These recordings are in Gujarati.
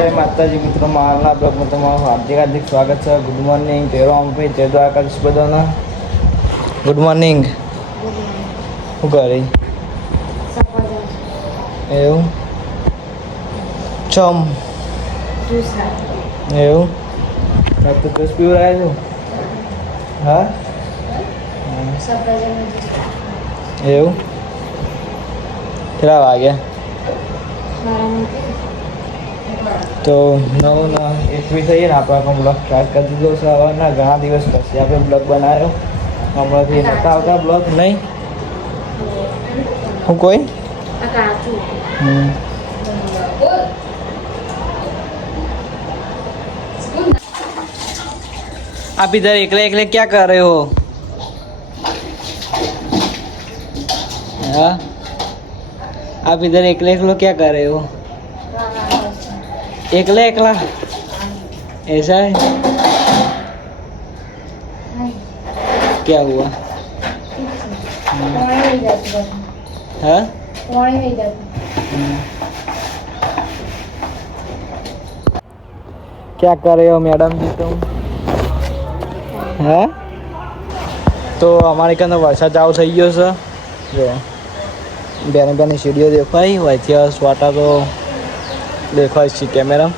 જય માતાજી મિત્રો, મારા બ્લોગમાં તમારું હાર્દિક સ્વાગત છે. ગુડ મોર્નિંગ તેરો ભાઈ, જય દ્વારકાધીશ બધાના. Good morning. શું કરે? એવું ચમ એવું તો જૂસ પીવડાય છું. હા એવું કેટલા વાગ્યા? તો 9:21 થઈએ ને આપણે બ્લોગ સ્ટાર્ટ કરી દીધો છે. હવાના ઘણા દિવસ પછી આપણે બ્લોગ બનાવ્યો. હમણાંથી નહોતા આવતા બ્લોગ નહીં. હું કોઈ आप इधर एकले एकले क्या कर रहे हो? हाँ, आप इधर एकले एकलो क्या कर रहे हो? एकला एकला ऐसा है? क्या हुआ? हाँ, क्या कर रहे हो मैडम जी तुम? હા તો અમારે કાં વરસાદ ચાલુ થઈ ગયો છે. જો બેને બેની સીડીઓ દેખાય હોયથી સ્વાટા તો દેખાય છે કેમેરા.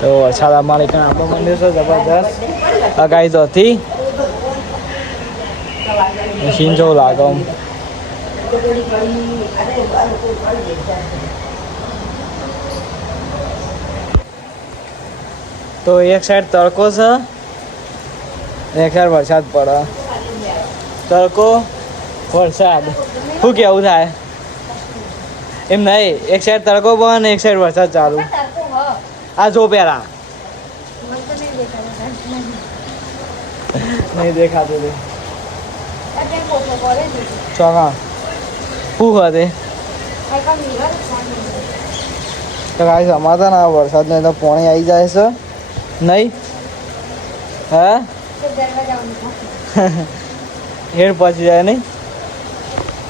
તો વરસાદ અમારે કાં આવતો માંડ્યો છે જબરદસ્ત. અગાઈ તો હતી મશીન જેવું લાગે. તો એક સાઈડ તડકો છે, એક સાઈડ વરસાદ પડે. તડકો વરસાદ શું કેવું થાય એમ નહીં? એક સાઈડ તડકો પડે ને એક સાઈડ વરસાદ ચાલુ. આ જો પેલા નહીં દેખાતું ચોકા શું ખાતે તો કાંઈ સમાતા ના વરસાદ નહીં તો પાણી આવી જાય છે નહીં? હા હેડ પહોંચી જાય નહીં?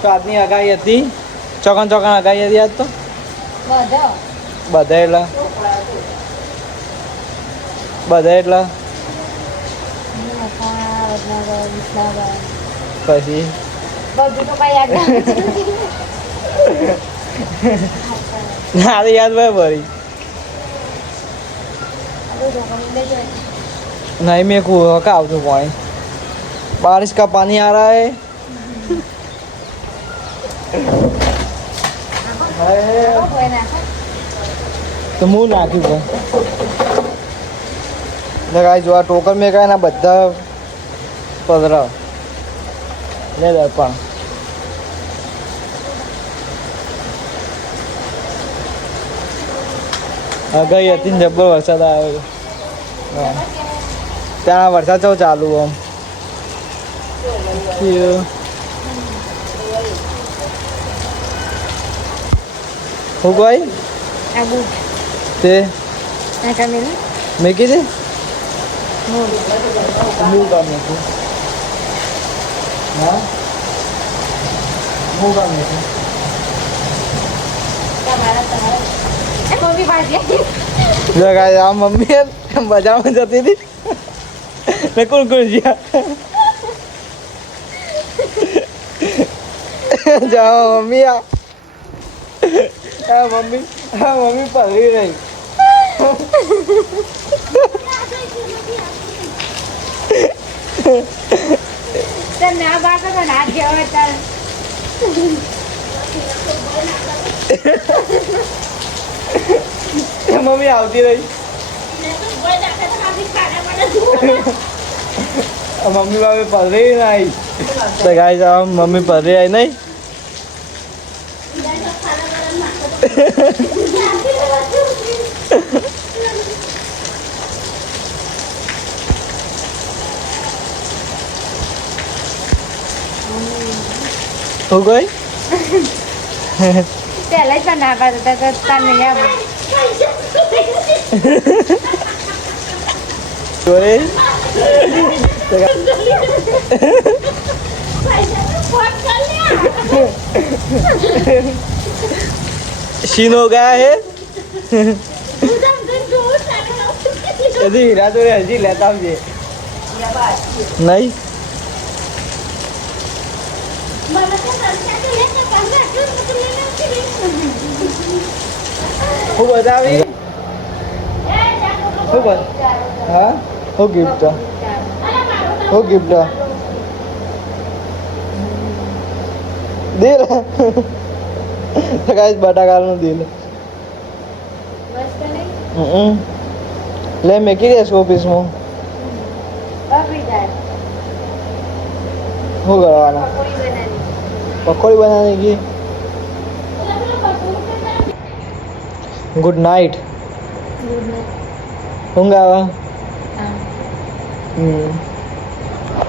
તો આજની અગાઈ હતી ચોકન અગાઈ હતી આજ તો બધા એટલા પછી ના યાદ ભાઈ ભરી नहीं मेरे को का आवतो पानी बारिश का पानी आ रहा है. तो मुँह नाख्યું લગાઈ જો આ ટોકર મેં કાંઈ ના બધા પધરા લે દર્પણ. અગાઈ હતી ને જબ્બર વરસાદ આવ્યો. ત્યાં વરસાદ તો ચાલુ આમ હું કોઈ તે મેં કીધી હું કામ નથી. હા હું કામ નથી. આ મમ્મી બજારમાં જતી હતી ને કોણ ગયા જાઓ મમ્મી મમ્મી પગડી રહી. મમ્મી આવતી રહી. મમ્મી બાપે પધરી નહીં તો ગાય જાવ મમ્મી પધરી આવી નહીં. હું ગઈ પહેલા જ ના પાડતા તો તને યાદ જોઈ शीन हो गया है. હજી હીરા જોડે હજી લેતા આવજે નહીં હું બતાવી શું બસ હા હું ગિફ્ટ હું ગિફ્ટ દિલ ગાઈસ બટાકાનું દિલ લે મેકી દે ઓફિસમાં શું કરવાના પકોડી બનાવવાની કી ગુડ નાઇટ ઊંઘ આવે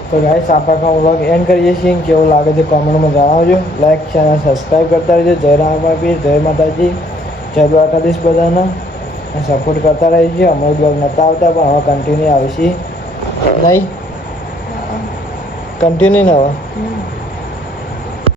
તો ગાઈસ આપણે આપણો વ્લોગ એન્ડ કરીએ છીએ કેવું લાગે છે કોમેન્ટમાં જણાવજો લાઈક ચેનલ સબસ્ક્રાઈબ કરતા રહેજો જય રામાપીર જય માતાજી જય દ્વારકાધીશ બધાને સપોર્ટ કરતા રહીજો અમારો બ્લોગ નહોતા આવતા પણ હવે કન્ટિન્યુ આવશે નહીં કન્ટિન્યુ ને હવે